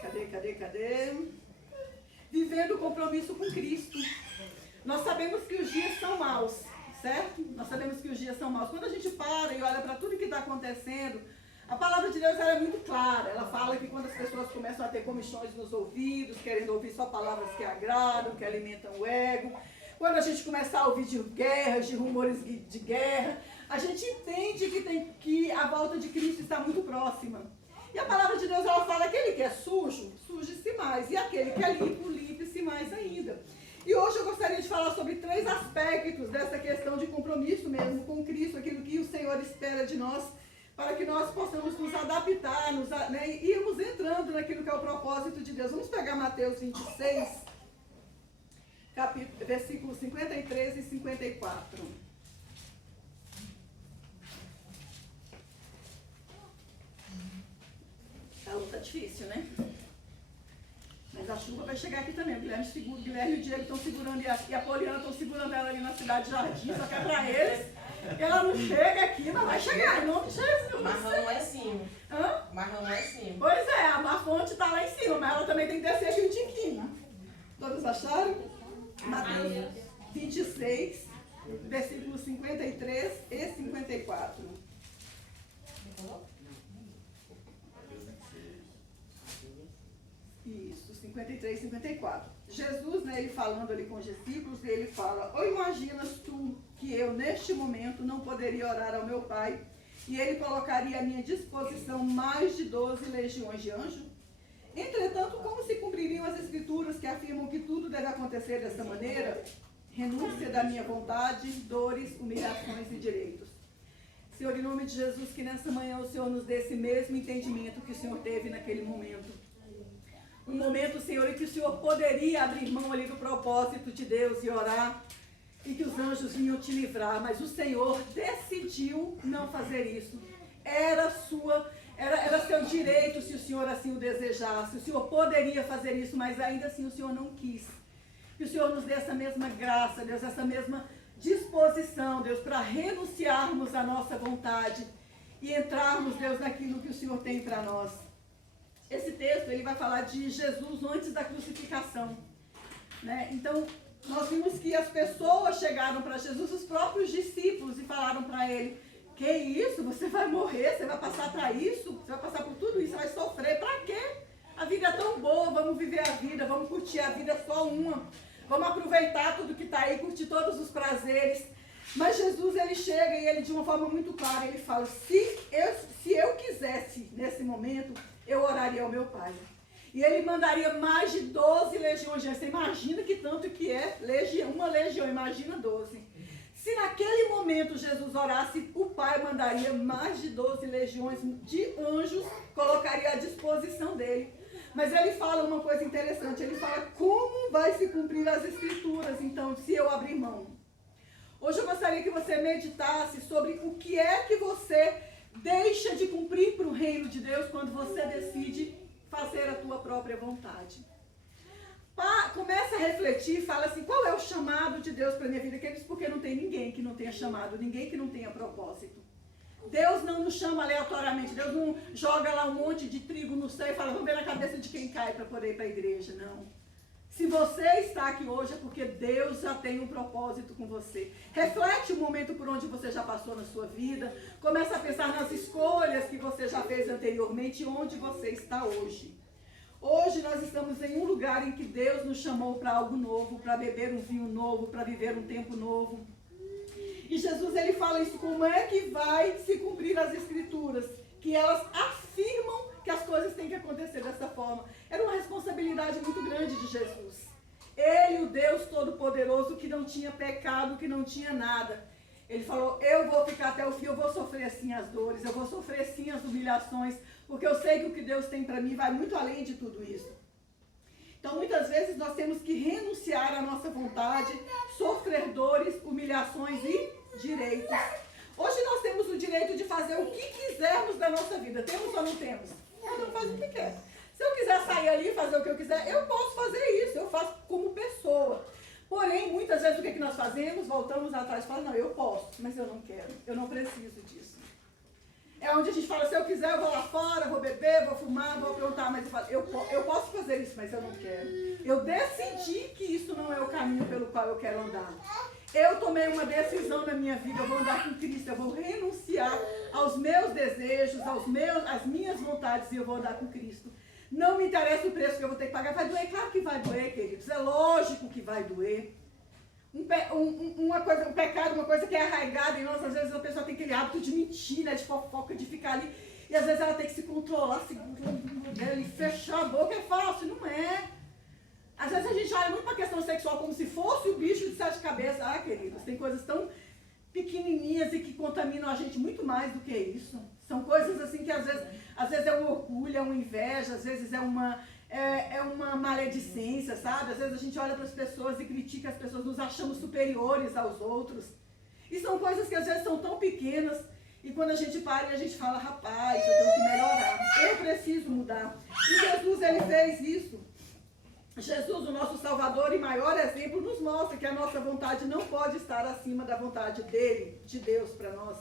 Cadê? Vivendo o compromisso com Cristo. Nós sabemos que os dias são maus, certo? Nós sabemos que os dias são maus. Quando a gente para e olha para tudo que está acontecendo, a palavra de Deus ela é muito clara. Ela fala que quando as pessoas começam a ter comichões nos ouvidos, querendo ouvir só palavras que agradam, que alimentam o ego, quando a gente começa a ouvir de guerras, de rumores de guerra, a gente entende que a volta de Cristo está muito próxima. E a palavra de Deus ela fala que aquele que é sujo, suje-se mais. E aquele que é limpo, limpe-se mais ainda. E hoje eu gostaria de falar sobre 3 aspectos dessa questão de compromisso mesmo com Cristo, aquilo que o Senhor espera de nós, para que nós possamos nos adaptar, e irmos entrando naquilo que é o propósito de Deus. Vamos pegar Mateus 26, versículos 53 e 54. A luta é difícil, né? Mas a chuva vai chegar aqui também. O Guilherme e o Diego estão segurando, e a Poliana estão segurando ela ali na cidade de Jardim, só que é pra eles. Ela não chega aqui, mas vai chegar, em nome de Jesus. Marrão não é cima. Hã? Marrão não é cima. Pois é, a fonte está lá em cima, mas ela também tem que descer aqui um tiquinho. Todos acharam? Mateus 26, versículos 53 e 54. Isso, 53 e 54. Jesus, ele falando ali com os discípulos, ele fala: ou imaginas tu que eu, neste momento, não poderia orar ao meu Pai, e ele colocaria à minha disposição mais de 12 legiões de anjos? Entretanto, como se cumpririam as escrituras que afirmam que tudo deve acontecer dessa maneira? Renúncia da minha vontade, dores, humilhações e direitos. Senhor, em nome de Jesus, que nessa manhã o Senhor nos dê esse mesmo entendimento que o Senhor teve naquele momento. Um momento, Senhor, em que o Senhor poderia abrir mão ali do propósito de Deus e orar, e que os anjos vinham te livrar, mas o Senhor decidiu não fazer isso. Era seu direito se o Senhor assim o desejasse. O Senhor poderia fazer isso, mas ainda assim o Senhor não quis. Que o Senhor nos dê essa mesma graça, Deus, essa mesma disposição, Deus, para renunciarmos à nossa vontade e entrarmos, Deus, naquilo que o Senhor tem para nós. Esse texto, ele vai falar de Jesus antes da crucificação, né? Então, nós vimos que as pessoas chegaram para Jesus, os próprios discípulos, e falaram para ele: que isso? Você vai morrer? Você vai passar para isso? Você vai passar por tudo isso? Você vai sofrer? Para quê? A vida é tão boa, vamos viver a vida, vamos curtir a vida só uma. Vamos aproveitar tudo que está aí, curtir todos os prazeres. Mas Jesus, ele chega e ele, de uma forma muito clara, ele fala: se eu quisesse, nesse momento, eu oraria ao meu Pai. E ele mandaria mais de 12 legiões. Você imagina que tanto que é uma legião, imagina 12. Se naquele momento Jesus orasse, o Pai mandaria mais de 12 legiões de anjos, colocaria à disposição dele. Mas ele fala uma coisa interessante, ele fala: como vai se cumprir as escrituras, então, se eu abrir mão? Hoje eu gostaria que você meditasse sobre o que é que você deixa de cumprir para o reino de Deus quando você decide fazer a tua própria vontade. Começa a refletir e fala assim: qual é o chamado de Deus para a minha vida? Porque não tem ninguém que não tenha chamado, ninguém que não tenha propósito. Deus não nos chama aleatoriamente, Deus não joga lá um monte de trigo no céu e fala: vamos ver na cabeça de quem cai para poder ir para a igreja. Não. Se você está aqui hoje é porque Deus já tem um propósito com você. Reflete o momento por onde você já passou na sua vida. Começa a pensar nas escolhas que você já fez anteriormente e onde você está hoje. Hoje nós estamos em um lugar em que Deus nos chamou para algo novo, para beber um vinho novo, para viver um tempo novo. E Jesus, ele fala isso: como é que vai se cumprir as escrituras? Que elas afirmam que as coisas têm que acontecer dessa forma. Era uma responsabilidade muito grande de Jesus. Ele, o Deus Todo-Poderoso, que não tinha pecado, que não tinha nada. Ele falou: eu vou ficar até o fim, eu vou sofrer sim as dores, eu vou sofrer sim as humilhações, porque eu sei que o que Deus tem para mim vai muito além de tudo isso. Então, muitas vezes, nós temos que renunciar à nossa vontade, sofrer dores, humilhações e direitos. Hoje nós temos o direito de fazer o que quisermos da nossa vida. Temos ou não temos? Cada um faz o que quer. Se eu quiser sair ali e fazer o que eu quiser, eu posso fazer isso. Eu faço como pessoa. Porém, muitas vezes o que nós fazemos? Voltamos atrás e falamos: não, eu posso, mas eu não quero. Eu não preciso disso. É onde a gente fala, se eu quiser eu vou lá fora, vou beber, vou fumar, vou aprontar, mas eu posso fazer isso, mas eu não quero. Eu decidi que isso não é o caminho pelo qual eu quero andar. Eu tomei uma decisão na minha vida, eu vou andar com Cristo, eu vou renunciar aos meus desejos, às minhas vontades, e eu vou andar com Cristo. Não me interessa o preço que eu vou ter que pagar, vai doer, claro que vai doer, queridos, é lógico que vai doer. Um pecado, uma coisa que é arraigada em nós, às vezes a pessoa tem aquele hábito de mentir, né, de fofoca, de ficar ali, e às vezes ela tem que se controlar, e fechar a boca, é fácil, não é. Às vezes a gente olha muito para a questão sexual como se fosse o bicho de sete cabeças. Ah, queridos, tem coisas tão pequenininhas e que contaminam a gente muito mais do que isso. São coisas assim que às vezes é um orgulho, é uma inveja, às vezes é uma maledicência, sabe? Às vezes a gente olha para as pessoas e critica as pessoas, nos achamos superiores aos outros. E são coisas que às vezes são tão pequenas e quando a gente para e a gente fala, rapaz, eu tenho que melhorar, eu preciso mudar. E Jesus, ele fez isso. Jesus, o nosso Salvador e maior exemplo, nos mostra que a nossa vontade não pode estar acima da vontade dele, de Deus para nós.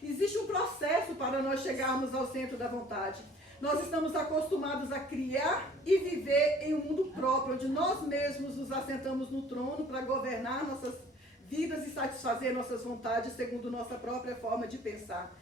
Existe um processo para nós chegarmos ao centro da vontade. Nós estamos acostumados a criar e viver em um mundo próprio, onde nós mesmos nos assentamos no trono para governar nossas vidas e satisfazer nossas vontades segundo nossa própria forma de pensar.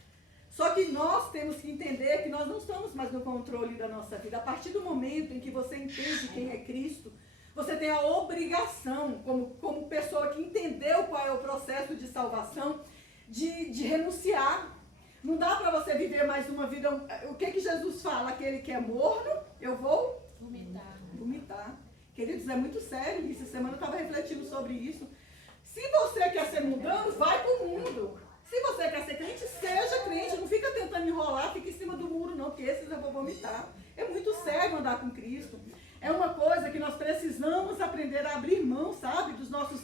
Só que nós temos que entender que nós não estamos mais no controle da nossa vida. A partir do momento em que você entende quem é Cristo, você tem a obrigação, como pessoa que entendeu qual é o processo de salvação, de renunciar. Não dá para você viver mais uma vida... O que Jesus fala? Aquele que é morno, eu vou... Vomitar. Queridos, é muito sério isso. Essa semana eu estava refletindo sobre isso. Se você quer ser mundano, vai para o mundo. Se você quer ser crente, seja crente. Não fica tentando enrolar, fica em cima do muro, não, porque esses eu vou vomitar. É muito sério andar com Cristo. É uma coisa que nós precisamos aprender a abrir mão, sabe? Dos nossos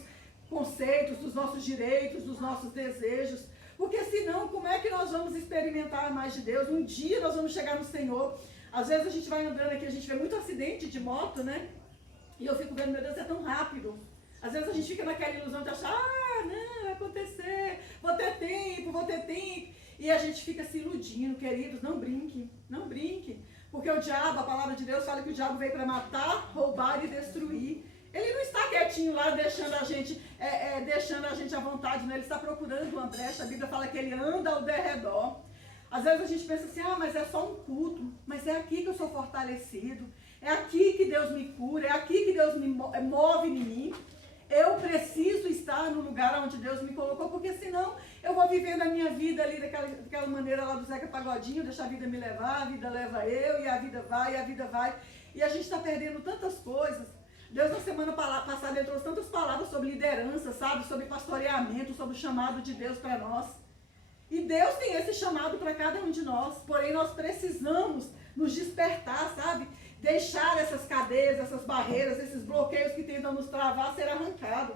conceitos, dos nossos direitos, dos nossos desejos. Porque senão, como é que nós vamos experimentar mais de Deus? Um dia nós vamos chegar no Senhor. Às vezes a gente vai andando aqui, a gente vê muito acidente de moto, né? E eu fico vendo, meu Deus, é tão rápido. Às vezes a gente fica naquela ilusão de achar, não, vai acontecer, vou ter tempo. E a gente fica se iludindo, queridos, não brinque. Porque o diabo, a palavra de Deus fala que o diabo veio para matar, roubar e destruir. Ele não está quietinho lá deixando a gente à vontade, né? Ele está procurando uma brecha. A Bíblia fala que ele anda ao derredor. Às vezes a gente pensa assim, mas é só um culto, mas é aqui que eu sou fortalecido, é aqui que Deus me cura, é aqui que Deus me move em mim. Eu preciso estar no lugar onde Deus me colocou, porque senão eu vou vivendo a minha vida ali daquela maneira lá do Zeca Pagodinho, deixar a vida me levar, a vida leva eu, e a vida vai, e a gente está perdendo tantas coisas. Deus na semana passada trouxe tantas palavras sobre liderança, sabe, sobre pastoreamento, sobre o chamado de Deus para nós. E Deus tem esse chamado para cada um de nós, porém nós precisamos nos despertar, sabe? Deixar essas cadeias, essas barreiras, esses bloqueios que tentam nos travar ser arrancado.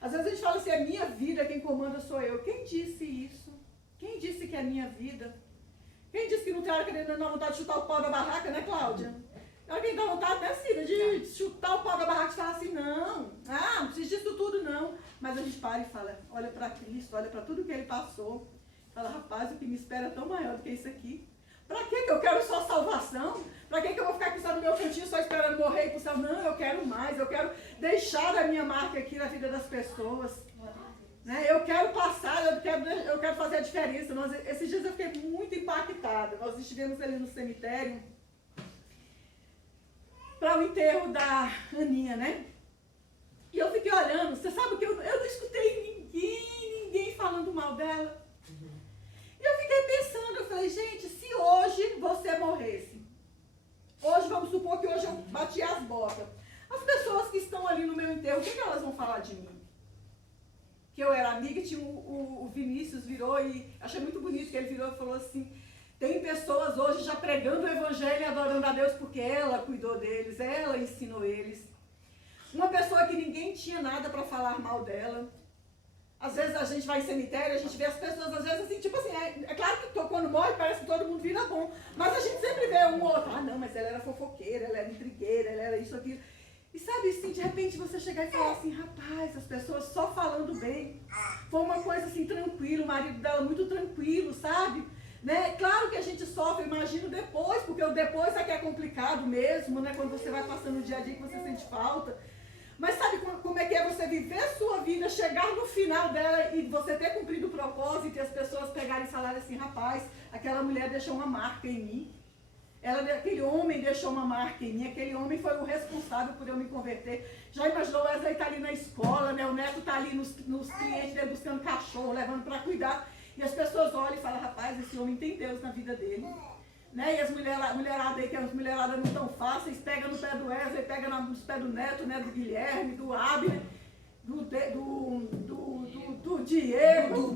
Às vezes a gente fala assim, a minha vida, quem comanda sou eu. Quem disse isso? Quem disse que é a minha vida? Quem disse que não tem hora que dá vontade de chutar o pau da barraca, né, Cláudia? Alguém dá vontade, né, Cida, de chutar o pau da barraca e falar assim, não precisa disso tudo não. Mas a gente para e fala, olha para Cristo, olha para tudo que Ele passou. Fala, rapaz, o que me espera é tão maior do que isso aqui. Para que eu quero só salvação? Para que eu vou ficar aqui só no meu cantinho, só esperando morrer e ir pro céu? Não, eu quero mais, eu quero deixar a minha marca aqui na vida das pessoas. Né? Eu quero passar, eu quero fazer a diferença. Esses dias eu fiquei muito impactada. Nós estivemos ali no cemitério para o enterro da Aninha, né? E eu fiquei olhando, você sabe que eu não escutei ninguém falando mal dela. E eu fiquei pensando, eu falei, gente, se hoje você morresse, hoje, vamos supor que hoje eu bati as botas, as pessoas que estão ali no meu enterro, o que elas vão falar de mim? Que eu era amiga, tinha o Vinícius virou e achei muito bonito que ele virou e falou assim, tem pessoas hoje já pregando o evangelho e adorando a Deus porque ela cuidou deles, ela ensinou eles. Uma pessoa que ninguém tinha nada para falar mal dela. Às vezes a gente vai em cemitério, a gente vê as pessoas, às vezes assim, tipo assim, é claro que quando morre parece que todo mundo vira bom, mas a gente sempre vê um outro, não, mas ela era fofoqueira, ela era intrigueira, ela era isso, aquilo. E sabe assim, de repente você chegar e falar assim, rapaz, as pessoas só falando bem. Foi uma coisa assim, tranquila, o marido dela muito tranquilo, sabe? Né? Claro que a gente sofre, imagino, depois, porque o depois é que é complicado mesmo, né? Quando você vai passando o dia a dia que você sente falta. Mas sabe como é que é você viver a sua vida, chegar no final dela e você ter cumprido o propósito e as pessoas pegarem e falarem assim, rapaz, aquela mulher deixou uma marca em mim. Aquele homem deixou uma marca em mim, aquele homem foi o responsável por eu me converter. Já imaginou, o Wesley está ali na escola, né? O Neto está ali nos clientes dele buscando cachorro, levando para cuidar. E as pessoas olham e falam, rapaz, esse homem tem Deus na vida dele. Né? E as mulheradas aí, que as mulheradas não tão fáceis, pega no pé do Wesley, pega nos pés do Neto, né? Do Guilherme, do Abner, do Diego,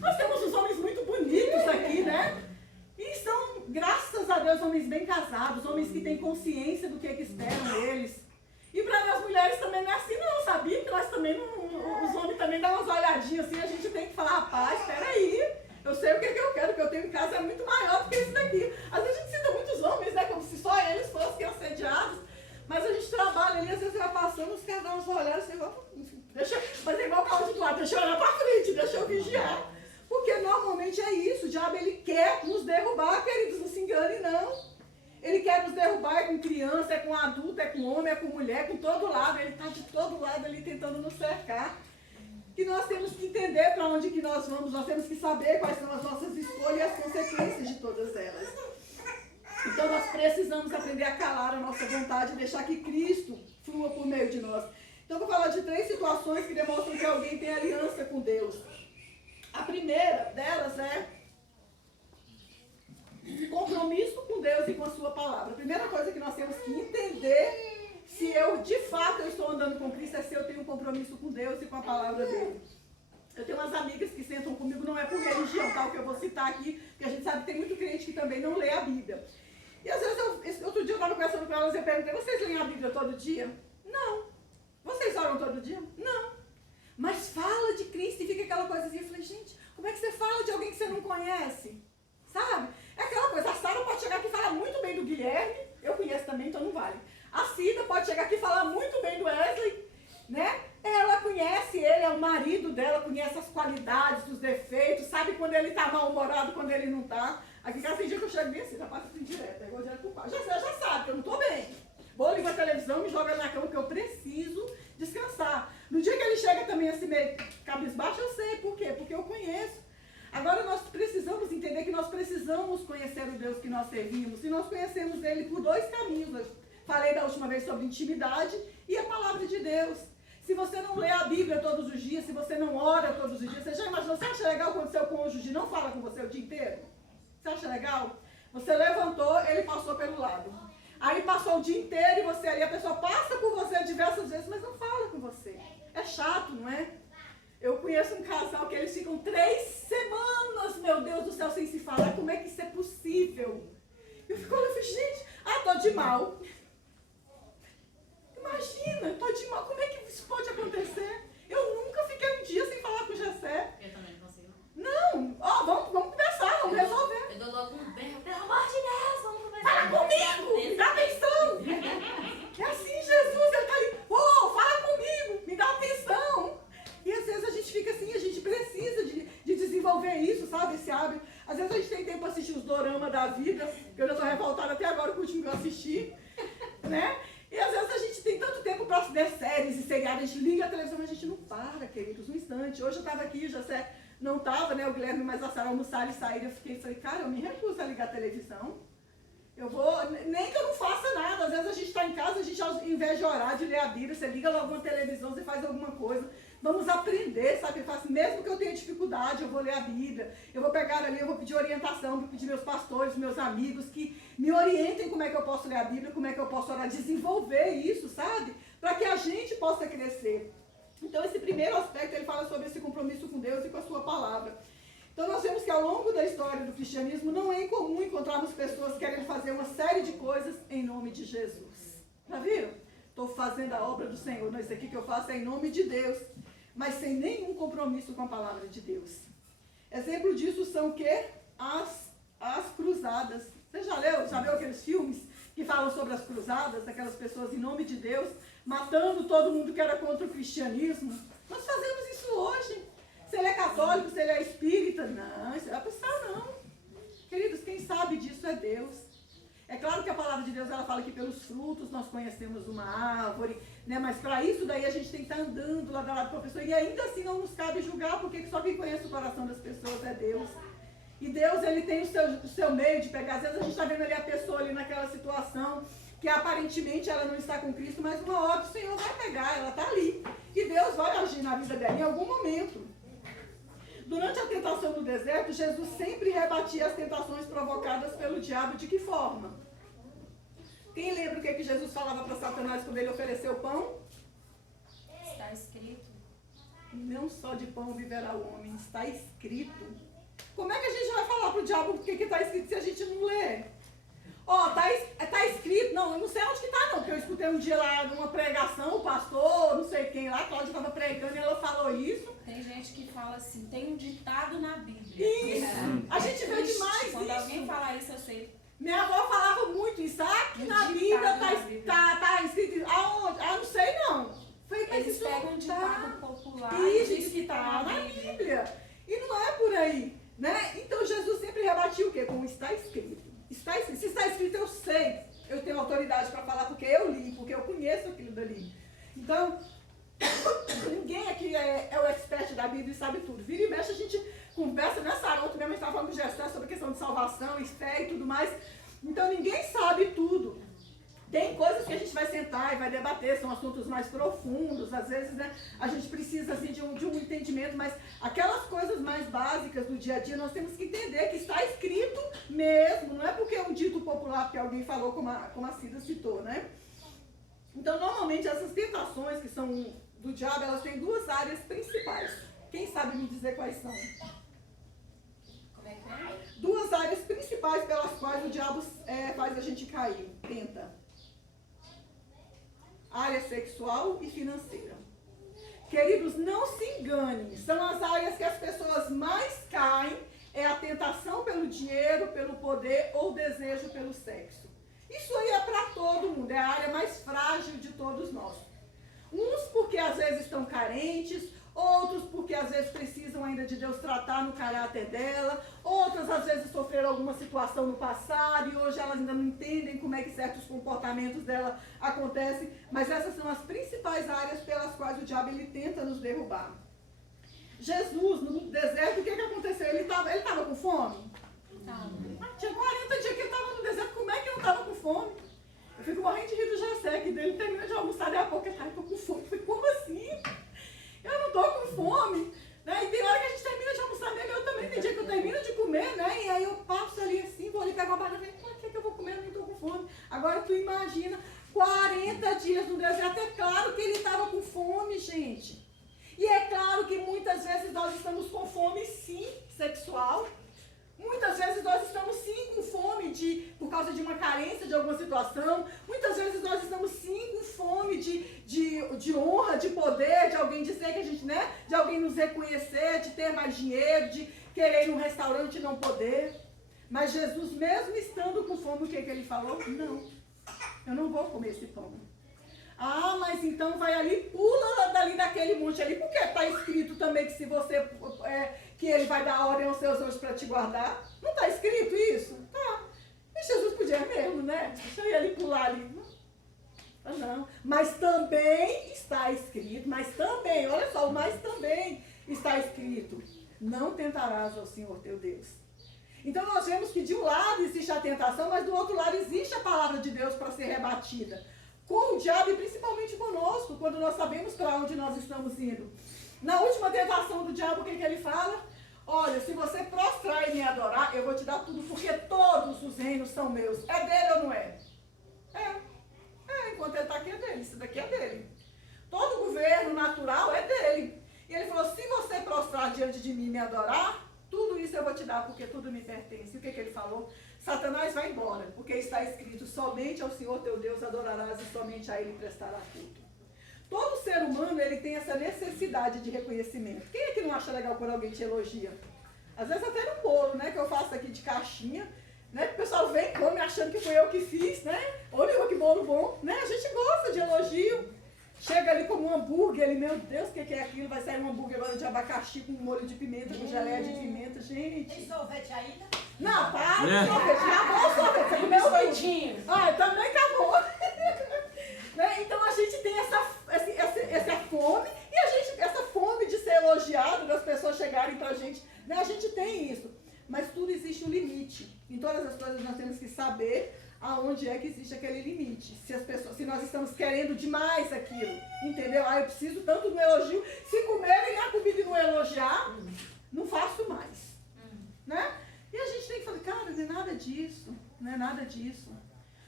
nós temos uns homens muito bonitos aqui, né? E são, graças a Deus, homens bem casados, homens que têm consciência do que esperam deles. E para nós mulheres também não é assim não, sabia? Que nós também, os homens também dão umas olhadinhas assim, a gente tem que falar, rapaz, peraí, eu sei o que eu quero, o que eu tenho em casa é muito maior do que isso daqui. Às vezes a gente cita muitos homens, né, como se só eles fossem assediados, mas a gente trabalha ali, às vezes vai passando, os caras dão umas olhadas assim, deixa eu fazer igual o Cláudio do lado, deixa eu olhar para frente, deixa eu vigiar. Porque normalmente é isso, o diabo ele quer nos derrubar, queridos, não se engane não. Ele quer nos derrubar, é com criança, é com adulto, é com homem, é com mulher, com todo lado, ele está de todo lado ali tentando nos cercar. Que nós temos que entender para onde que nós vamos, nós temos que saber quais são as nossas escolhas e as consequências de todas elas. Então nós precisamos aprender a calar a nossa vontade e deixar que Cristo flua por meio de nós. Então eu vou falar de 3 situações que demonstram que alguém tem aliança com Deus. A primeira delas é compromisso com Deus e com a sua palavra. A primeira coisa que nós temos que entender se eu de fato eu estou andando com Cristo é se eu tenho um compromisso com Deus e com a palavra dele. Eu tenho umas amigas que sentam comigo, não é por religião, tal, que eu vou citar aqui, porque a gente sabe que tem muito crente que também não lê a Bíblia. E às vezes, outro dia eu estava conversando com elas e eu perguntei, vocês leem a Bíblia todo dia? Não. Vocês oram todo dia? Não. Mas fala de Cristo e fica aquela coisa assim. Eu falei, gente, como é que você fala de alguém que você não conhece? Sabe? É aquela coisa, a Sara pode chegar aqui e falar muito bem do Guilherme, eu conheço também, então não vale. A Cida pode chegar aqui e falar muito bem do Wesley, né? Ela conhece ele, é o marido dela, conhece as qualidades, os defeitos, sabe quando ele está mal-humorado, quando ele não está. Aqui em casa tem dia que eu chego bem assim, já passa assim direto, aí vou direto pro pai. Já sabe que eu não estou bem. Vou ligar a televisão, me joga na cama, porque eu preciso descansar. No dia que ele chega também assim, meio cabisbaixo, eu sei. Por quê? Porque eu conheço. Agora nós precisamos entender que nós precisamos conhecer o Deus que nós servimos. E nós conhecemos ele por 2 caminhos. Eu falei da última vez sobre intimidade e a palavra de Deus. Se você não lê a Bíblia todos os dias, se você não ora todos os dias, você já imaginou, você acha legal quando seu cônjuge não fala com você o dia inteiro? Você acha legal? Você levantou, ele passou pelo lado. Aí passou o dia inteiro e você ali, a pessoa passa por você diversas vezes, mas não fala com você. É chato, não é? Eu conheço um casal que eles ficam 3 semanas, meu Deus do céu, sem se falar. Como é que isso é possível? Eu fico olhando e falo, gente, tô de mal. Imagina, tô de mal. Como é que isso pode acontecer? Eu nunca fiquei um dia sem falar com o Jessé. Eu também não consigo. Não, vamos conversar, vamos resolver. Eu dou logo um berro, pelo amor de Deus, vamos conversar. Fala comigo, me dá atenção. É assim, Jesus, ele tá ali, fala comigo, me dá atenção. E às vezes a gente fica assim, a gente precisa de desenvolver isso, sabe, esse hábito. Às vezes a gente tem tempo para assistir os doramas da vida, que eu já estou revoltada até agora com o último que eu assisti, né? E às vezes a gente tem tanto tempo para ver séries e seriados, a gente liga a televisão, mas a gente não para, queridos, um instante. Hoje eu estava aqui, já não estava, né, o Guilherme mais a Sara almoçaram e saíram, eu falei, cara, eu me recuso a ligar a televisão. Eu vou, nem que eu não faça nada, às vezes a gente está em casa, a gente ao invés de orar, de ler a Bíblia, você liga logo uma televisão, você faz alguma coisa. Vamos aprender, sabe? Eu faço, mesmo que eu tenha dificuldade, eu vou ler a Bíblia, eu vou pegar ali, eu vou pedir orientação, vou pedir meus pastores, meus amigos, que me orientem como é que eu posso ler a Bíblia, como é que eu posso orar, desenvolver isso, sabe? Para que a gente possa crescer. Então, esse primeiro aspecto, ele fala sobre esse compromisso com Deus e com a sua palavra. Então, nós vemos que ao longo da história do cristianismo, não é incomum encontrarmos pessoas querendo fazer uma série de coisas em nome de Jesus. Já viram? Estou fazendo a obra do Senhor. Não, isso aqui que eu faço é em nome de Deus, mas sem nenhum compromisso com a palavra de Deus. Exemplo disso são o quê? As cruzadas. Você já leu aqueles filmes que falam sobre as cruzadas, aquelas pessoas em nome de Deus, matando todo mundo que era contra o cristianismo? Nós fazemos isso hoje. Se ele é católico, se ele é espírita, não, isso não vai pensar não. Queridos, quem sabe disso é Deus. É claro que a palavra de Deus, ela fala que pelos frutos nós conhecemos uma árvore, né? Mas para isso daí a gente tem que estar andando lado a lado com a pessoa. E ainda assim não nos cabe julgar, porque só quem conhece o coração das pessoas é Deus. E Deus, ele tem o seu meio de pegar. Às vezes a gente está vendo ali a pessoa ali naquela situação que aparentemente ela não está com Cristo, mas uma hora o Senhor vai pegar, ela está ali. E Deus vai agir na vida dela em algum momento. Durante a tentação no deserto, Jesus sempre rebatia as tentações provocadas pelo diabo. De que forma? Quem lembra o que Jesus falava para Satanás quando ele ofereceu pão? Está escrito. Não só de pão viverá o homem, está escrito. Como é que a gente vai falar para o diabo o que está escrito se a gente não lê? Ó, tá escrito, não, eu não sei onde que tá não, porque eu escutei um dia lá numa pregação, o pastor, não sei quem lá, a Cláudia estava pregando e ela falou isso. Tem gente que fala assim, tem um ditado na Bíblia. Isso, a gente vê demais Quando isso. alguém fala isso, eu sei. Minha avó falava muito isso, aqui na Bíblia tá escrito, aonde? Ah, não sei não. Falei, mas Eles isso pegam não um ditado tá. popular E e diz diz que tá tá na na Bíblia. Bíblia. E não é por aí, né? Então Jesus sempre rebatia o quê? Com está escrito. Está escrito. Se está escrito, eu sei. Eu tenho autoridade para falar porque eu li, porque eu conheço aquilo dali. Então, ninguém aqui é o expert da Bíblia e sabe tudo. Vira e mexe, a gente conversa nessa hora. Outro mesmo estava falando com o Gessé sobre a questão de salvação e fé e tudo mais. Então, ninguém sabe tudo. Tem coisas que a gente vai sentar e vai debater, são assuntos mais profundos, às vezes, né, a gente precisa assim, de um entendimento, mas aquelas coisas mais básicas do dia a dia, nós temos que entender que está escrito mesmo, não é porque é um dito popular que alguém falou, como a Cida citou, né? Então, normalmente, essas tentações que são do diabo, elas têm duas áreas principais. Quem sabe me dizer quais são? Como é que é? Duas áreas principais pelas quais o diabo faz a gente cair, tenta. Área sexual e financeira. Queridos, não se enganem, são as áreas que as pessoas mais caem, é a tentação pelo dinheiro, pelo poder ou desejo pelo sexo. Isso aí é para todo mundo, é a área mais frágil de todos nós. Uns porque às vezes estão carentes, outros porque às vezes precisam ainda de Deus tratar no caráter dela, outras às vezes sofreram alguma situação no passado e hoje elas ainda não entendem como é que certos comportamentos dela acontecem, mas essas são as principais áreas pelas quais o diabo ele tenta nos derrubar. Jesus, no deserto, o que aconteceu? Ele estava com fome? Tinha 40 dias que ele estava no deserto, como é que ele não estava com fome? Eu fico morrendo de rir do Jessé, que dele termina de almoçar, daí a pouco ele estou com fome. Eu falei, como assim? Eu não estou com fome, né? E tem hora que a gente termina de almoçar mesmo, eu também, tem dia que eu termino de comer, né? E aí eu passo ali assim, vou ali pegar uma banana e falo, por que eu vou comer? Eu não estou com fome. Agora tu imagina, 40 dias no deserto, é claro que ele estava com fome, gente. E é claro que muitas vezes nós estamos com fome, sim, sexual. Muitas vezes nós estamos sim com fome por causa de uma carência de alguma situação. Muitas vezes nós estamos sim com fome de honra, de poder, de alguém dizer que a gente, né? De alguém nos reconhecer, de ter mais dinheiro, de querer ir num restaurante e não poder. Mas Jesus, mesmo estando com fome, o que ele falou? Não, eu não vou comer esse pão. Ah, mas então vai ali, pula dali daquele monte ali, porque está escrito também que se você, que ele vai dar ordem aos seus anjos para te guardar. Não está escrito isso? Tá. E Jesus podia mesmo, né? Deixa eu ir ali pular ali. Não. Mas também está escrito, olha só, mas também está escrito, não tentarás ao Senhor teu Deus. Então nós vemos que de um lado existe a tentação, mas do outro lado existe a palavra de Deus para ser rebatida. Com o diabo e principalmente conosco, quando nós sabemos para onde nós estamos indo. Na última tentação do diabo, o que ele fala? Olha, se você prostrar e me adorar, eu vou te dar tudo, porque todos os reinos são meus. É dele ou não é? Enquanto ele está aqui é dele, isso daqui é dele. Todo governo natural é dele. E ele falou, se você prostrar diante de mim e me adorar, tudo isso eu vou te dar, porque tudo me pertence. E o que ele falou? Satanás vai embora, porque está escrito, somente ao Senhor teu Deus adorarás e somente a ele prestará culto. Todo ser humano, ele tem essa necessidade de reconhecimento. Quem é que não acha legal quando alguém te elogia? Às vezes até no bolo, né, que eu faço aqui de caixinha, né, que o pessoal vem, come achando que foi eu que fiz, né, olha que bolo bom, né, a gente gosta de elogio. chega ali como um hambúrguer, ele, meu Deus, o que é aquilo? Vai sair um hambúrguer agora de abacaxi com molho de pimenta, com geleia de pimenta, gente. Tem sorvete ainda? Não, para, sorvete, acabou o sorvete, você comeu Biscoitinho. Ah, também acabou. Né? Então a gente tem essa fome, e essa fome de ser elogiado, das pessoas chegarem pra gente, né? A gente tem isso, mas tudo existe um limite. Em todas as coisas nós temos que saber aonde é que existe aquele limite. Se nós estamos querendo demais aquilo, entendeu? Eu preciso tanto do elogio, se comerem a comida e não elogiar, não faço mais. Né? E a gente tem que falar, cara, não é nada disso, não é nada disso.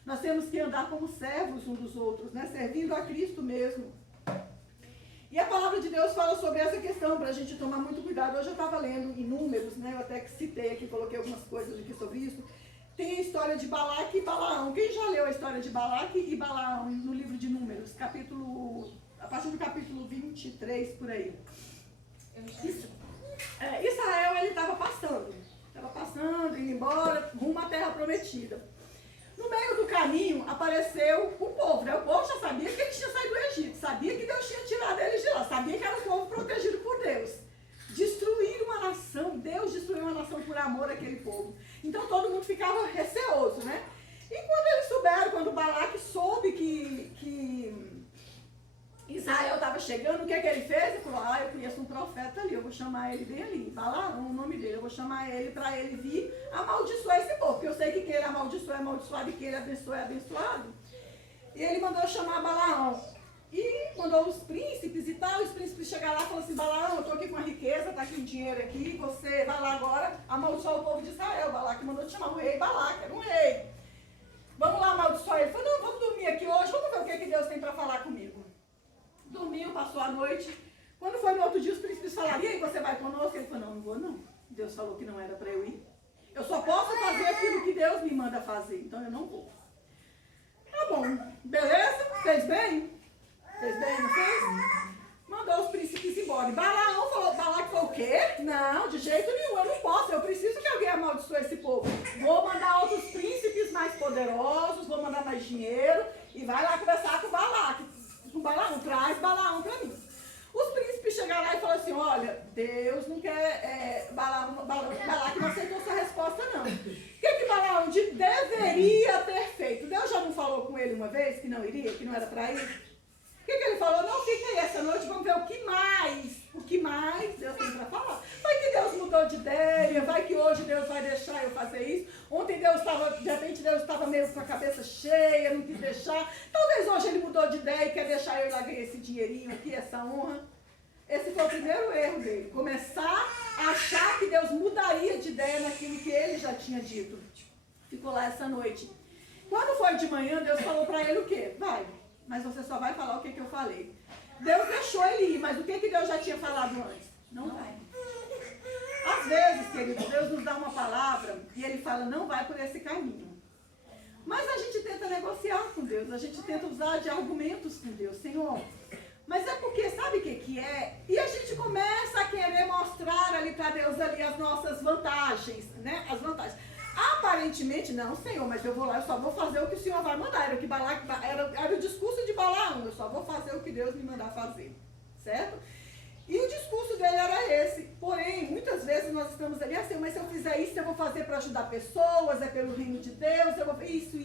Nós temos que andar como servos uns dos outros, né? Servindo a Cristo mesmo. E a palavra de Deus fala sobre essa questão, para a gente tomar muito cuidado. Hoje eu estava lendo em Números, né? Eu até que citei aqui, coloquei algumas coisas aqui sobre isso. Tem a história de Balaque e Balaão. Quem já leu a história de Balaque e Balaão no livro de Números? A partir do capítulo 23, por aí. Israel, ele estava passando, indo embora, rumo à terra prometida. No meio do caminho, apareceu o povo, né? O povo já sabia que eles tinham saído do Egito, sabia que Deus tinha tirado eles de lá, sabia que era um povo protegido por Deus. Destruíram uma nação, Deus destruiu uma nação por amor àquele povo. Então todo mundo ficava receoso, né? E quando eles souberam, quando Balaque soube que Israel estava chegando, o que ele fez? Ele falou, eu conheço um profeta ali, eu vou chamar ele bem ali, Balaão, o nome dele, eu vou chamar ele para ele vir amaldiçoar esse povo, porque eu sei que quem ele amaldiçoa é amaldiçoado e quem ele abençoa é abençoado. E ele mandou chamar Balaão. E mandou os príncipes e tal, os príncipes chegaram lá e falaram assim, Balaão, eu estou aqui com a riqueza, está aqui um dinheiro aqui, você vai lá agora amaldiçoar o povo de Israel. Balaque mandou te chamar o rei Balaque, era um rei. Vamos lá amaldiçoar ele. Ele falou, não, vamos dormir aqui hoje, vamos ver o que Deus tem para falar comigo. Dormiu, passou a noite. Quando foi no outro dia, os príncipes falaram, e aí, você vai conosco? Ele falou, não vou não. Deus falou que não era para eu ir. Eu só posso fazer aquilo que Deus me manda fazer, então eu não vou. Tá bom, beleza? Fez bem? Fez bem, não fez? Mandou os príncipes embora. E Balaão falou, Balaque falou, o quê? Não, de jeito nenhum, eu não posso. Eu preciso que alguém amaldiçoe esse povo. Vou mandar outros príncipes mais poderosos, vou mandar mais dinheiro e vai lá conversar com Balaque. Com Balaão, traz Balaão para mim. Os príncipes chegaram lá e falaram assim, olha, Deus não quer, Balaque não aceitou sua resposta não. O que Balaão deveria ter feito? Deus já não falou com ele uma vez que não iria, que não era para ir? O que ele falou? Não, fica aí essa noite, vamos ver o que mais Deus tem para falar. Vai que Deus mudou de ideia, vai que hoje Deus vai deixar eu fazer isso. Ontem de repente Deus estava meio com a cabeça cheia, não quis deixar. Talvez hoje ele mudou de ideia e quer deixar eu ir lá ganhar esse dinheirinho aqui, essa honra. Esse foi o primeiro erro dele, começar a achar que Deus mudaria de ideia naquilo que ele já tinha dito. Ficou lá essa noite. Quando foi de manhã, Deus falou para ele o quê? Vai. Mas você só vai falar o que eu falei. Deus deixou ele ir, mas o que Deus já tinha falado antes? Não vai. Às vezes, querido, Deus nos dá uma palavra e ele fala, não vai por esse caminho. Mas a gente tenta negociar com Deus, a gente tenta usar de argumentos com Deus, Senhor. Mas é porque, sabe o que é? E a gente começa a querer mostrar ali para Deus ali as nossas vantagens, né? As vantagens. Aparentemente, não, Senhor, mas eu vou lá, eu só vou fazer o que o Senhor vai mandar. Era o discurso de Balaão, eu só vou fazer o que Deus me mandar fazer, certo? E o discurso dele era esse. Porém, muitas vezes nós estamos ali assim, mas se eu fizer isso, eu vou fazer para ajudar pessoas, é pelo reino de Deus, eu vou isso.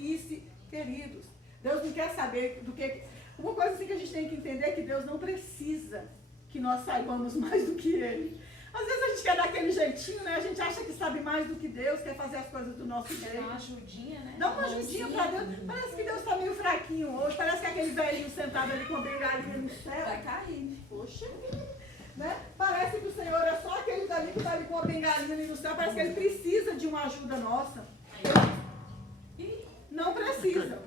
Queridos, Deus não quer saber do que... Uma coisa assim que a gente tem que entender é que Deus não precisa que nós saibamos mais do que Ele. Às vezes a gente quer dar aquele jeitinho, né? A gente acha que sabe mais do que Deus, quer fazer as coisas do nosso jeito. Dá uma ajudinha, né? Dá uma ajudinha pra Deus. Parece que Deus está meio fraquinho hoje. Parece que aquele velhinho sentado ali com a bengalinha no céu. Vai cair. Poxa, né? Parece que o Senhor é só aquele dali que está ali com a bengalinha ali no céu. Parece que Ele precisa de uma ajuda nossa. E não precisa.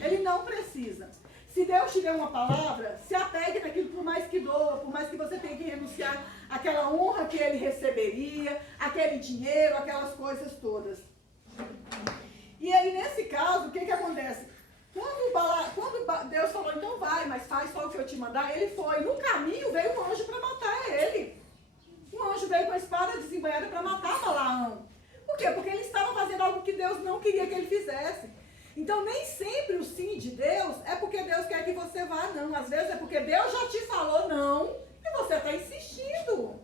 Ele não precisa. Se Deus te der uma palavra, se apegue naquilo, por mais que doa, por mais que você tenha que renunciar àquela honra que ele receberia, aquele dinheiro, aquelas coisas todas. E aí, nesse caso, o que acontece? Quando Deus falou, então vai, mas faz só o que eu te mandar, ele foi. No caminho veio um anjo para matar ele. Um anjo veio com a espada desembanhada para matar Balaão. Por quê? Porque ele estava fazendo algo que Deus não queria que ele fizesse. Então, nem sempre o sim de Deus é porque Deus quer que você vá, não. Às vezes é porque Deus já te falou não e você está insistindo.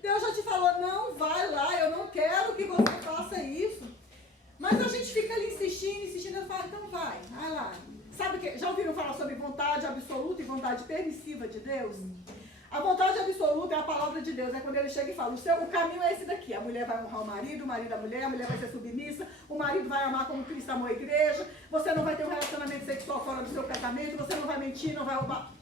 Deus já te falou, não, vai lá, eu não quero que você faça isso. Mas a gente fica ali insistindo, eu falo, então vai lá. Sabe que já ouviram falar sobre vontade absoluta e vontade permissiva de Deus? A vontade absoluta é a palavra de Deus, é quando ele chega e fala, o caminho é esse daqui, a mulher vai honrar o marido a mulher vai ser submissa, o marido vai amar como Cristo amou a igreja, você não vai ter um relacionamento sexual fora do seu casamento, você não vai mentir, não vai roubar.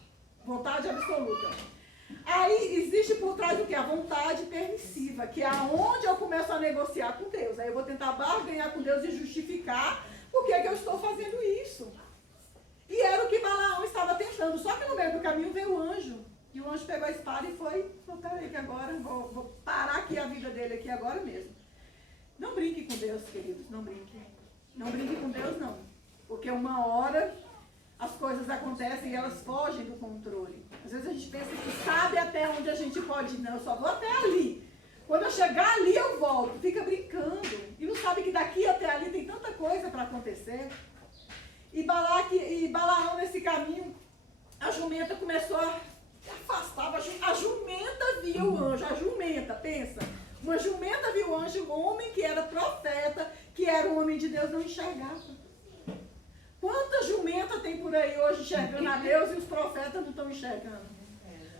Vontade absoluta. Aí existe por trás o que? A vontade permissiva, que é aonde eu começo a negociar com Deus. Aí eu vou tentar barganhar com Deus e justificar por que eu estou fazendo isso. E era o que Balaão estava tentando, só que no meio do caminho veio o anjo. E o anjo pegou a espada e falou, peraí que agora vou parar aqui a vida dele aqui agora mesmo. Não brinque com Deus, queridos, não brinque. Não brinque com Deus, não. Porque uma hora as coisas acontecem e elas fogem do controle. Às vezes a gente pensa que sabe até onde a gente pode ir. Não, eu só vou até ali. Quando eu chegar ali eu volto. Fica brincando. E não sabe que daqui até ali tem tanta coisa para acontecer. E Balaão nesse caminho, a jumenta começou a afastava. A jumenta via o anjo. A jumenta, pensa. Uma jumenta viu o anjo, um homem que era profeta, que era um homem de Deus, não enxergava. Quantas jumentas tem por aí hoje enxergando a Deus e os profetas não estão enxergando?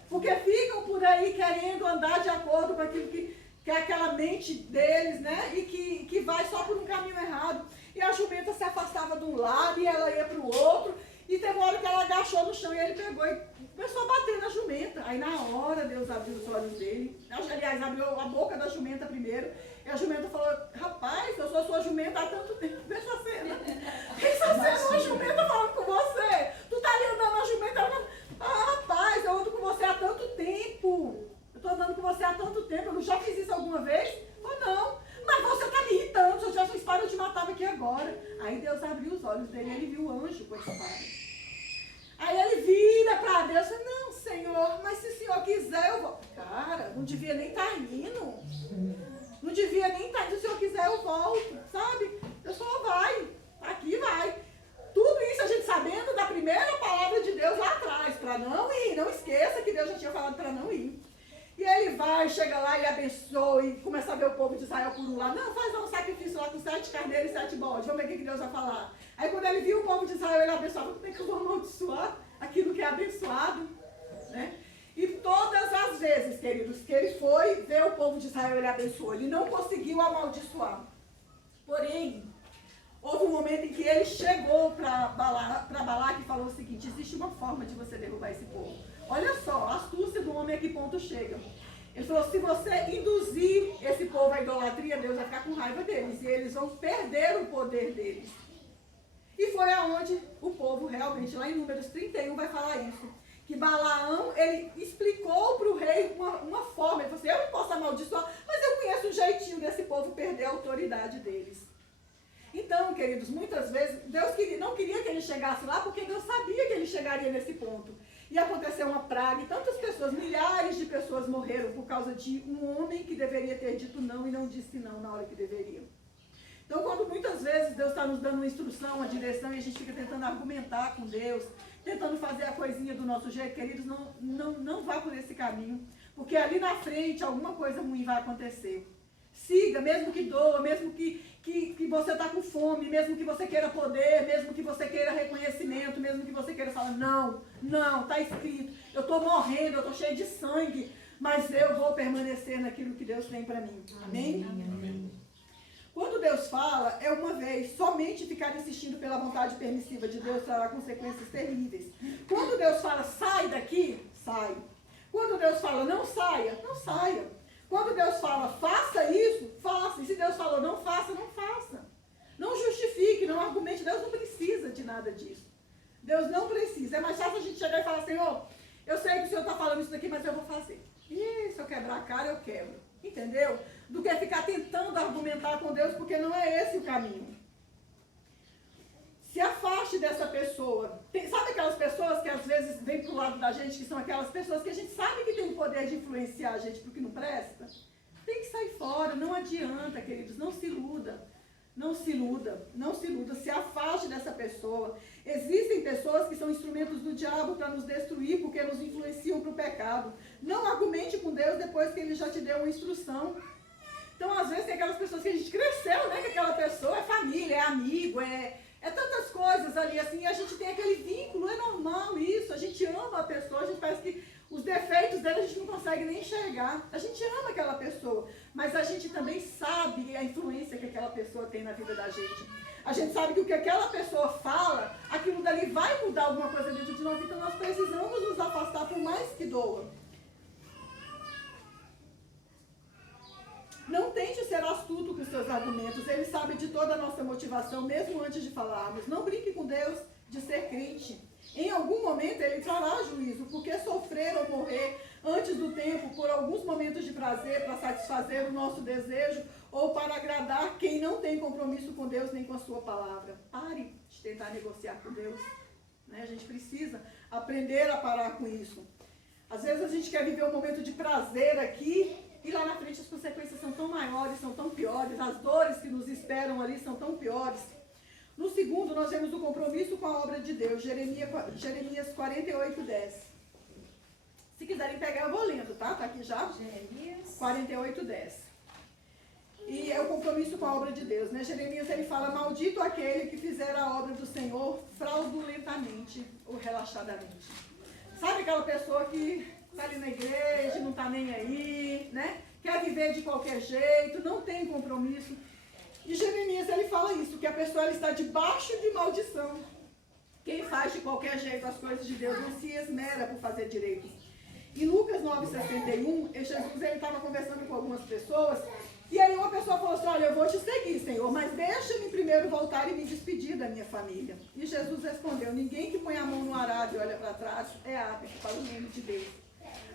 Porque ficam por aí querendo andar de acordo com aquilo que é aquela mente deles, né? E que vai só por um caminho errado. E a jumenta se afastava de um lado e ela ia para o outro. E teve uma hora que ela agachou no chão e ele pegou e começou a bater na jumenta. Aí na hora Deus abriu os olhos dele. Aliás, abriu a boca da jumenta primeiro. E a jumenta falou, rapaz, eu sou sua jumenta há tanto tempo. Pensa a cena. Pensa a cena, uma jumenta falando com você. Tu tá ali andando na jumenta. Rapaz, eu ando com você há tanto tempo. Eu tô andando com você há tanto tempo. Eu já fiz isso alguma vez? Ou não? Mas você tá me irritando. Se eu tivesse uma espada, eu te matava aqui agora. Aí Deus abriu os olhos dele e ele viu o anjo com a espada. Aí ele vira para Deus e fala, não, Senhor, mas se o Senhor quiser, eu vou. Cara, não devia nem estar indo. Não devia nem estar indo. Se o Senhor quiser, eu volto, sabe? Eu só vai. Aqui vai. Tudo isso a gente sabendo da primeira palavra de Deus lá atrás, para não ir. Não esqueça que Deus já tinha falado para não ir. E ele vai, chega lá e abençoa e começa a ver o povo de Israel por um lado. Não, faz um sacrifício lá com 7 carneiros e 7 bodes. Vamos ver o que Deus vai falar. Aí quando ele viu o povo de Israel, ele abençoava. Como é que eu vou amaldiçoar aquilo que é abençoado? Né? E todas as vezes, queridos, que ele foi ver o povo de Israel, ele abençoou. Ele não conseguiu amaldiçoar. Porém, houve um momento em que ele chegou para Balaque e falou o seguinte, existe uma forma de você derrubar esse povo. Olha só, a astúcia do homem a que ponto chega. Ele falou, se você induzir esse povo à idolatria, Deus vai ficar com raiva deles. E eles vão perder o poder deles. E foi aonde o povo realmente, lá em Números 31, vai falar isso. Que Balaão, ele explicou para o rei uma forma. Ele falou assim, eu não posso amaldiçoar, mas eu conheço um jeitinho desse povo perder a autoridade deles. Então, queridos, muitas vezes, Deus não queria que ele chegasse lá, porque Deus sabia que ele chegaria nesse ponto. E aconteceu uma praga, e tantas pessoas, milhares de pessoas morreram por causa de um homem que deveria ter dito não e não disse não na hora que deveria. Então, quando muitas vezes Deus está nos dando uma instrução, uma direção, e a gente fica tentando argumentar com Deus, tentando fazer a coisinha do nosso jeito, queridos, não vá por esse caminho, porque ali na frente alguma coisa ruim vai acontecer. Siga, mesmo que doa, mesmo que você está com fome, mesmo que você queira poder, mesmo que você queira reconhecimento, mesmo que você queira falar, não, está escrito, eu estou morrendo, eu estou cheio de sangue, mas eu vou permanecer naquilo que Deus tem para mim. Amém? Amém. Quando Deus fala, é uma vez, somente ficar insistindo pela vontade permissiva de Deus trará consequências terríveis. Quando Deus fala, sai daqui, sai. Quando Deus fala, não saia, não saia. Quando Deus fala, faça isso, faça. E se Deus falou, não faça, não faça. Não justifique, não argumente. Deus não precisa de nada disso. Deus não precisa. É mais fácil a gente chegar e falar, Senhor, eu sei que o Senhor está falando isso daqui, mas eu vou fazer. E se eu quebrar a cara, eu quebro. Entendeu? Do que ficar tentando argumentar com Deus, porque não é esse o caminho. Se afaste dessa pessoa. Sabe aquelas pessoas que às vezes vêm pro lado da gente, que são aquelas pessoas que a gente sabe que tem o poder de influenciar a gente pro que não presta? Tem que sair fora, não adianta, queridos, não se iluda. Não se iluda, se afaste dessa pessoa. Existem pessoas que são instrumentos do diabo diabo para nos destruir, porque nos influenciam para o pecado. Não argumente com Deus depois que ele já te deu uma instrução. Então, às vezes, tem aquelas pessoas que a gente cresceu, né? Que aquela pessoa é família, é amigo, é tantas coisas ali, assim, e a gente tem aquele vínculo, é normal isso, a gente ama a pessoa, a gente parece que os defeitos dela a gente não consegue nem enxergar. A gente ama aquela pessoa, mas a gente também sabe a influência que aquela pessoa tem na vida da gente. A gente sabe que o que aquela pessoa fala, aquilo dali vai mudar alguma coisa dentro de nós, então nós precisamos nos afastar por mais que doa. Não tente ser astuto com seus argumentos, ele sabe de toda a nossa motivação, mesmo antes de falarmos. Não brinque com Deus de ser crente. Em algum momento ele trará juízo, porque sofrer ou morrer antes do tempo por alguns momentos de prazer para satisfazer o nosso desejo ou para agradar quem não tem compromisso com Deus nem com a sua palavra. Pare de tentar negociar com Deus. Né? A gente precisa aprender a parar com isso. Às vezes a gente quer viver um momento de prazer aqui e lá na frente as consequências são tão maiores, são tão piores, as dores que nos esperam ali são tão piores. No segundo, nós vemos o compromisso com a obra de Deus, Jeremias 48, 10. Se quiserem pegar, eu vou lendo, tá? Tá aqui já. Jeremias 48, 10. E é o compromisso com a obra de Deus, né? Jeremias, ele fala, maldito aquele que fizer a obra do Senhor fraudulentamente ou relaxadamente. Sabe aquela pessoa que está ali na igreja, não está nem aí, né? Quer viver de qualquer jeito, não tem compromisso. E Jeremias, ele fala isso, que a pessoa ela está debaixo de maldição. Quem faz de qualquer jeito as coisas de Deus não se esmera por fazer direito. Em Lucas 9,61, Jesus estava conversando com algumas pessoas, e aí uma pessoa falou assim, olha, eu vou te seguir, Senhor, mas deixa-me primeiro voltar e me despedir da minha família. E Jesus respondeu, ninguém que põe a mão no arado e olha para trás é apto para o reino de Deus.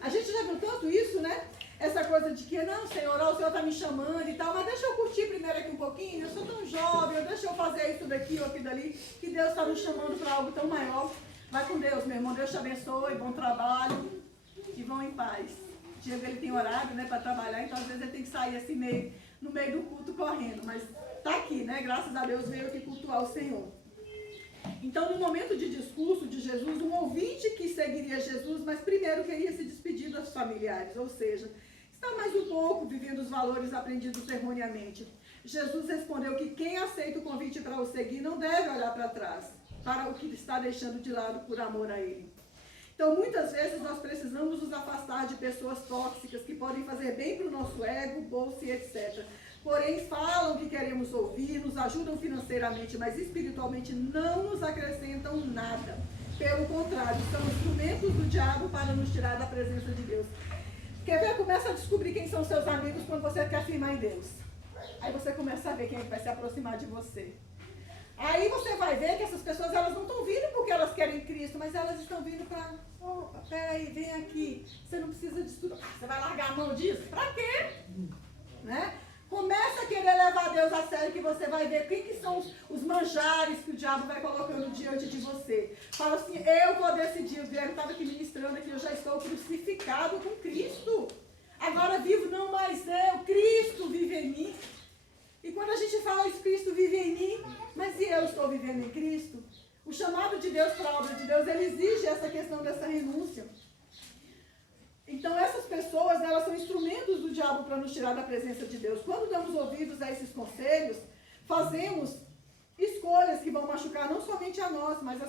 A gente já viu tanto isso, né? Essa coisa de que, não, Senhor, o Senhor está me chamando e tal, mas deixa eu curtir primeiro aqui um pouquinho, eu sou tão jovem, deixa eu fazer isso daqui ou aquilo dali, que Deus está nos chamando para algo tão maior. Vai com Deus, meu irmão, Deus te abençoe, bom trabalho e vão em paz. O Diego, ele tem horário, né, para trabalhar, então às vezes ele tem que sair assim no meio do culto correndo, mas está aqui, né, graças a Deus veio aqui cultuar o Senhor. Então, no momento de discurso de Jesus, um ouvinte que seguiria Jesus, mas primeiro queria se despedir dos familiares, ou seja, está mais um pouco vivendo os valores aprendidos erroneamente. Jesus respondeu que quem aceita o convite para o seguir não deve olhar para trás, para o que está deixando de lado por amor a ele. Então, muitas vezes nós precisamos nos afastar de pessoas tóxicas que podem fazer bem para o nosso ego, bolso e etc. Porém, falam que queremos ouvir, nos ajudam financeiramente, mas espiritualmente não nos acrescentam nada. Pelo contrário, são instrumentos do diabo para nos tirar da presença de Deus. Quer ver? Começa a descobrir quem são seus amigos quando você quer afirmar em Deus. Aí você começa a ver quem é que vai se aproximar de você. Aí você vai ver que essas pessoas elas não estão vindo porque elas querem Cristo, mas elas estão vindo para, peraí, vem aqui, você não precisa disso tudo. Você vai largar a mão disso? Para quê? Né? Começa a querer levar Deus a sério, que você vai ver quem que são os manjares que o diabo vai colocando diante de você. Fala assim, eu vou decidir, o Guilherme estava aqui ministrando aqui, eu já estou crucificado com Cristo. Agora vivo não mais eu, Cristo vive em mim. E quando a gente fala isso, Cristo vive em mim, mas e eu estou vivendo em Cristo? O chamado de Deus para a obra de Deus, ele exige essa questão dessa renúncia. Então essas pessoas, elas são instrumentos do diabo para nos tirar da presença de Deus. Quando damos ouvidos a esses conselhos, fazemos escolhas que vão machucar não somente a nós, mas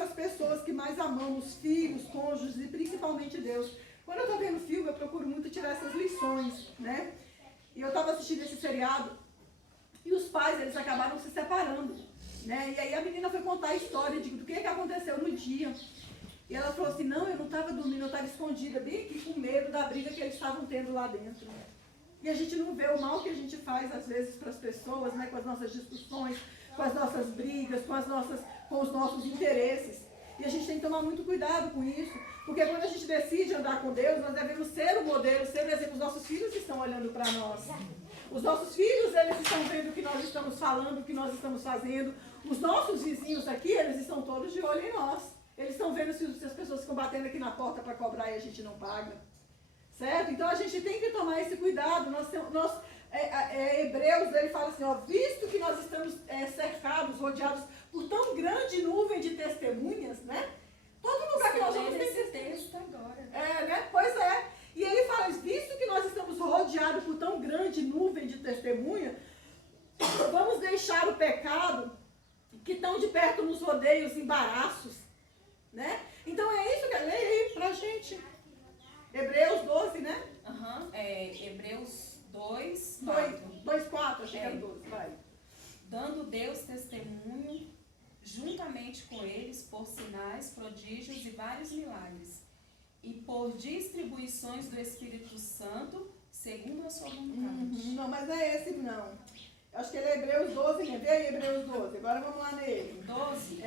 as pessoas que mais amamos, filhos, cônjuges e principalmente Deus. Quando eu estou vendo filme, eu procuro muito tirar essas lições, né? E eu estava assistindo esse seriado e os pais, eles acabaram se separando, né? E aí a menina foi contar a história do que aconteceu no dia. E ela falou assim, não, eu não estava dormindo, eu estava escondida bem aqui com medo da briga que eles estavam tendo lá dentro. E a gente não vê o mal que a gente faz às vezes para as pessoas, né? Com as nossas discussões, com as nossas brigas, com os nossos interesses. E a gente tem que tomar muito cuidado com isso, porque quando a gente decide andar com Deus, nós devemos ser o modelo, ser o exemplo. Os nossos filhos estão olhando para nós. Os nossos filhos, eles estão vendo o que nós estamos falando, o que nós estamos fazendo. Os nossos vizinhos aqui, eles estão todos de olho em nós. Eles estão vendo se as pessoas ficam batendo aqui na porta para cobrar e a gente não paga. Certo? Então a gente tem que tomar esse cuidado. Hebreus, ele fala assim, ó, visto que nós estamos cercados, rodeados por tão grande nuvem de testemunhas, né? nos rodeia os embaraços, né? Então é isso que leia aí pra gente. Hebreus 12, né? Hebreus 2, 2:4, achei que era 12, vai. Dando Deus testemunho juntamente com eles por sinais, prodígios e vários milagres, e por distribuições do Espírito Santo, segundo a sua vontade. Não, mas não é esse não. Eu acho que ele é Hebreus 12, né? Vê aí Hebreus 12. Agora vamos lá nele. 12?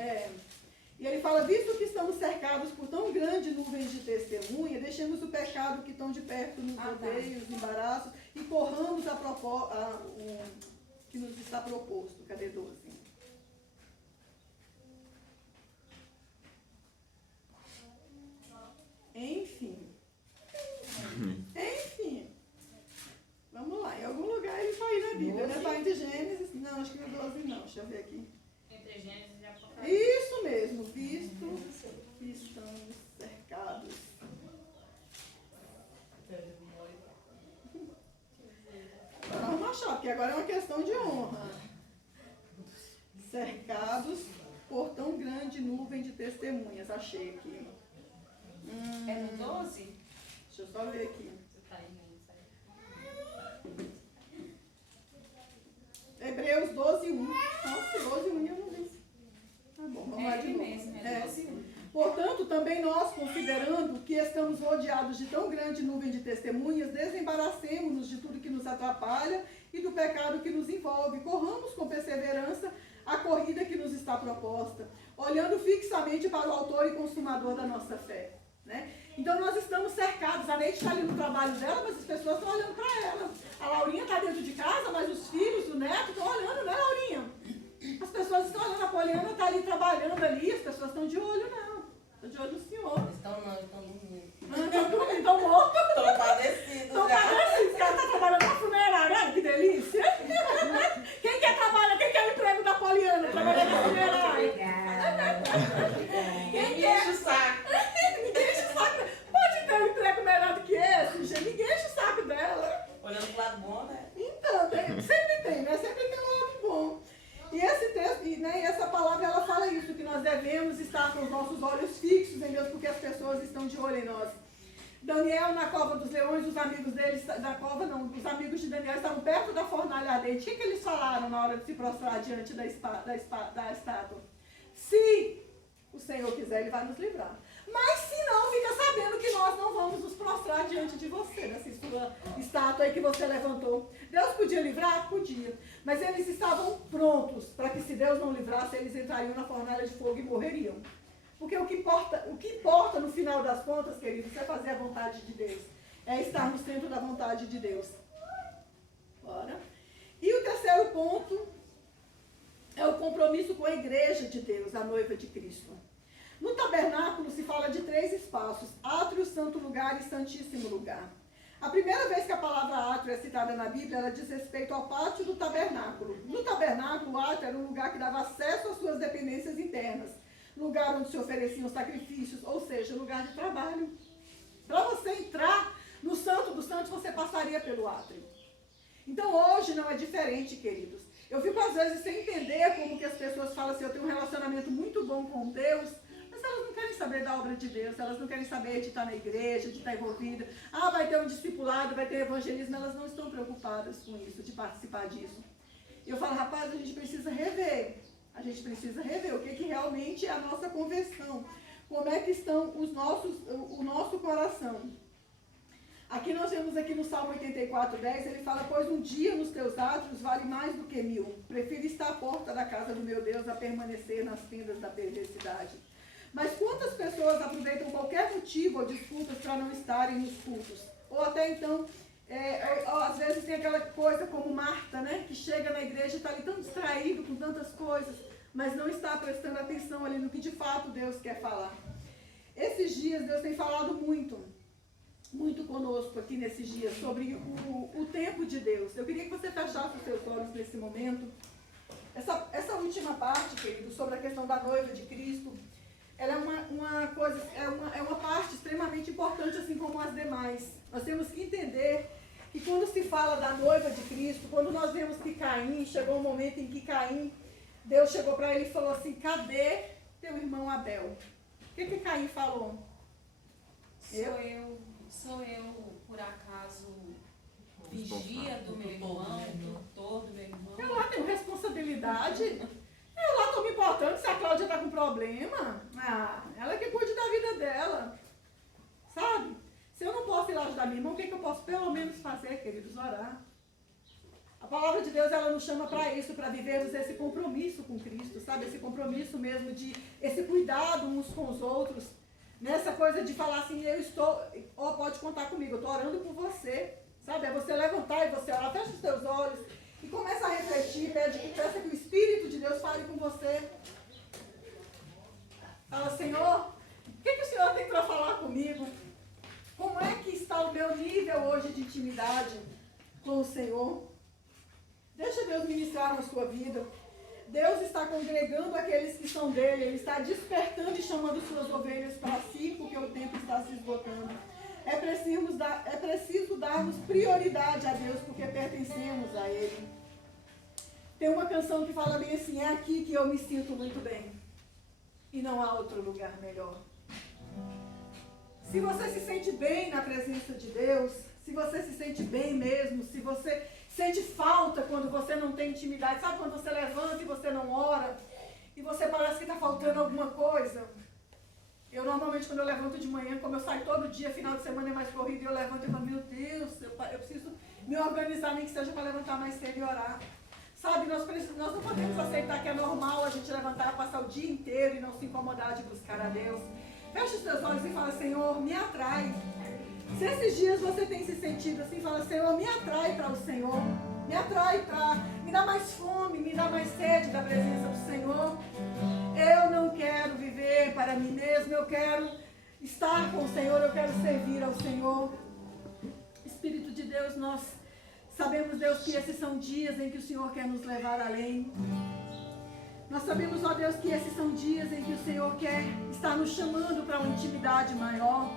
E ele fala, visto que estamos cercados por tão grande nuvem de testemunha, deixemos o pecado que tão de perto nos rodeia, os embaraços, e corramos o que nos está proposto. Cadê 12? Enfim. Vamos lá, em algum lugar ele está aí na Bíblia, né? Está entre Gênesis, não, acho que no 12 não, deixa eu ver aqui. Entre Gênesis e Apocalipse. Isso mesmo, visto que estamos cercados. Vamos achar, porque agora é uma questão de honra. Cercados por tão grande nuvem de testemunhas, achei aqui. É no 12? Deixa eu só ver aqui. Hebreus 12:1. Nossa, 12:1 eu não vi. Tá bom, vamos lá de novo. Mesmo, é 12:1. Portanto, também nós, considerando que estamos rodeados de tão grande nuvem de testemunhas, desembaracemo-nos de tudo que nos atrapalha e do pecado que nos envolve. Corramos com perseverança a corrida que nos está proposta, olhando fixamente para o autor e consumador da nossa fé. Né? Então nós estamos cercados, a Neide está ali no trabalho dela, mas as pessoas estão olhando para ela. A Laurinha está dentro de casa, mas os filhos, o neto estão olhando, né, Laurinha? As pessoas estão olhando, a Poliana está ali trabalhando ali, as pessoas estão de olho nela. Estão de olho no senhor. Estão dormindo. Estão dormindo, estão mortos. Estão padecidos. Estão padecidos. Os caras estão trabalhando na funerária, olha que delícia. Quem quer trabalhar? Quem quer o emprego da Poliana? Trabalhando na funerária. Quem quer? Enche o saco. Ninguém enche o saco. Pode ter um emprego melhor do que esse, gente. Ninguém enche o saco dela. Olhando pro lado bom, né? Então, sempre tem, né? Sempre tem um lado bom. E esse texto, e essa palavra, ela fala isso, que nós devemos estar com os nossos olhos fixos em Deus, porque as pessoas estão de olho em nós. Daniel, na cova dos leões, os amigos deles, os amigos de Daniel estavam perto da fornalha ardente. O que eles falaram na hora de se prostrar diante da estátua? Se o Senhor quiser, Ele vai nos livrar. Mas se não, fica sabendo que nós não vamos nos prostrar diante de você, nessa sua estátua aí que você levantou. Deus podia livrar? Podia. Mas eles estavam prontos para que, se Deus não livrasse, eles entrariam na fornalha de fogo e morreriam. Porque o que importa no final das contas, queridos, é fazer a vontade de Deus. É estar no centro da vontade de Deus. Bora. E o terceiro ponto é o compromisso com a igreja de Deus, a noiva de Cristo. No tabernáculo se fala de 3 espaços: átrio, santo lugar e santíssimo lugar. A primeira vez que a palavra átrio é citada na Bíblia, ela diz respeito ao pátio do tabernáculo. No tabernáculo, o átrio era um lugar que dava acesso às suas dependências internas, lugar onde se ofereciam sacrifícios, ou seja, lugar de trabalho. Para você entrar no Santo dos Santos, você passaria pelo átrio. Então hoje não é diferente, queridos. Eu fico às vezes sem entender como que as pessoas falam assim: eu tenho um relacionamento muito bom com Deus, mas elas não querem saber da obra de Deus, elas não querem saber de estar na igreja, de estar envolvida. Vai ter um discipulado, vai ter evangelismo, elas não estão preocupadas com isso, de participar disso. E eu falo, rapaz, a gente precisa rever. A gente precisa rever o que realmente é a nossa conversão. Como é que estão o nosso coração. Aqui nós vemos aqui no Salmo 84:10, ele fala: pois um dia nos teus átrios vale mais do que 1000. Prefiro estar à porta da casa do meu Deus a permanecer nas tendas da perversidade. Mas quantas pessoas aproveitam qualquer motivo ou desculpas para não estarem nos cultos? Ou até então, às vezes tem aquela coisa como Marta, né? Que chega na igreja e está ali tão distraído com tantas coisas, mas não está prestando atenção ali no que de fato Deus quer falar. Esses dias Deus tem falado muito conosco aqui nesses dias sobre o tempo de Deus. Eu queria que você fechasse os seus olhos nesse momento. Essa última parte, querido, sobre a questão da noiva de Cristo, ela é uma parte extremamente importante, assim como as demais. Nós temos que entender que quando se fala da noiva de Cristo, quando nós vemos que Caim, chegou um momento em que Caim Deus chegou para ele e falou assim, cadê teu irmão Abel? O que Caim falou? Sou eu, por acaso, vigia do meu irmão, tutor do meu irmão? Eu lá tenho responsabilidade. Eu lá estou me importando se a Cláudia está com problema. Ela que cuide da vida dela. Sabe? Se eu não posso ir lá ajudar minha irmã, o que eu posso pelo menos fazer, queridos? Orar. A palavra de Deus, ela nos chama para isso, para vivermos esse compromisso com Cristo, sabe? Esse compromisso mesmo de, esse cuidado uns com os outros. Nessa coisa de falar assim, eu estou, pode contar comigo, eu estou orando por você. Sabe? É você levantar e você orar, fecha os teus olhos e começa a refletir, peça que o Espírito de Deus fale com você. Fala, Senhor, o que o Senhor tem para falar comigo? Como é que está o meu nível hoje de intimidade com o Senhor? Deixa Deus ministrar na sua vida. Deus está congregando aqueles que são dele. Ele está despertando e chamando suas ovelhas para si, porque o tempo está se esgotando. É preciso darmos prioridade a Deus, porque pertencemos a Ele. Tem uma canção que fala bem assim, é aqui que eu me sinto muito bem. E não há outro lugar melhor. Se você se sente bem na presença de Deus, se você se sente bem mesmo, se você sente falta quando você não tem intimidade, sabe quando você levanta e você não ora, e você parece que está faltando alguma coisa? Eu normalmente quando eu levanto de manhã, como eu saio todo dia, final de semana é mais corrido, eu levanto e falo, meu Deus, eu preciso me organizar, nem que seja para levantar mais cedo e orar. Sabe, nós não podemos aceitar que é normal a gente levantar, passar o dia inteiro e não se incomodar de buscar a Deus. Feche os seus olhos e fala, Senhor, me atrai. Se esses dias você tem se sentido assim, fala, Senhor, me atrai para o Senhor. Me atrai para, me dá mais fome, me dá mais sede da presença do Senhor. Eu não quero viver para mim mesmo, eu quero estar com o Senhor, eu quero servir ao Senhor. Espírito de Deus, nós sabemos, Deus, que esses são dias em que o Senhor quer nos levar além. Nós sabemos, ó Deus, que esses são dias em que o Senhor quer estar nos chamando para uma intimidade maior.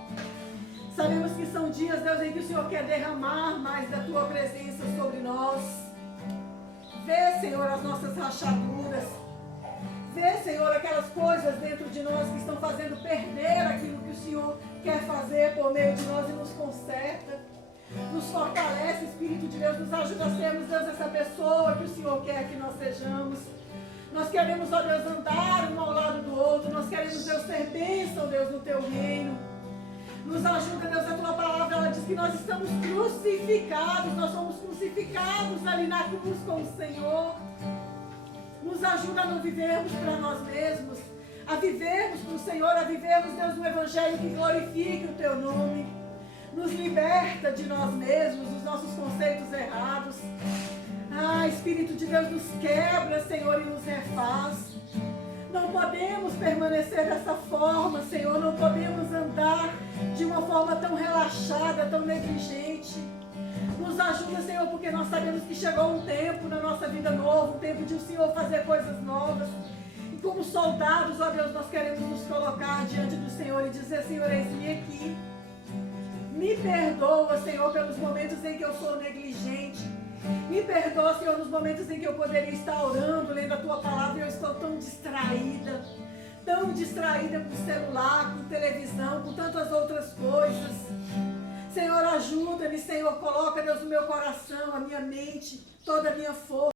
Sabemos que são dias, Deus, em que o Senhor quer derramar mais da Tua presença sobre nós. Vê, Senhor, as nossas rachaduras. Vê, Senhor, aquelas coisas dentro de nós que estão fazendo perder aquilo que o Senhor quer fazer por meio de nós e nos conserta. Nos fortalece, Espírito de Deus, nos ajuda a sermos, Deus, essa pessoa que o Senhor quer que nós sejamos. Nós queremos, ó Deus, andar um ao lado do outro. Nós queremos, Deus, ser bênção, Deus, no Teu reino. Nos ajuda, Deus, a Tua palavra, ela diz que nós estamos crucificados. Nós somos crucificados ali na cruz com o Senhor. Nos ajuda a não vivermos para nós mesmos, a vivermos para o Senhor, a vivermos, Deus, um evangelho que glorifique o Teu nome. Nos liberta de nós mesmos, dos nossos conceitos errados. Espírito de Deus, nos quebra, Senhor, e nos refaz. Não podemos permanecer dessa forma, Senhor. Não podemos andar de uma forma tão relaxada, tão negligente. Nos ajuda, Senhor, porque nós sabemos que chegou um tempo na nossa vida novo, um tempo de o Senhor fazer coisas novas. E como soldados, ó Deus, nós queremos nos colocar diante do Senhor e dizer, Senhor, eis-me aqui. Me perdoa, Senhor, pelos momentos em que eu sou negligente. Me perdoa, Senhor, nos momentos em que eu poderia estar orando, lendo a Tua palavra, e eu estou tão distraída com celular, com televisão, com tantas outras coisas. Senhor, ajuda-me, Senhor, coloca, Deus, no meu coração, a minha mente, toda a minha força.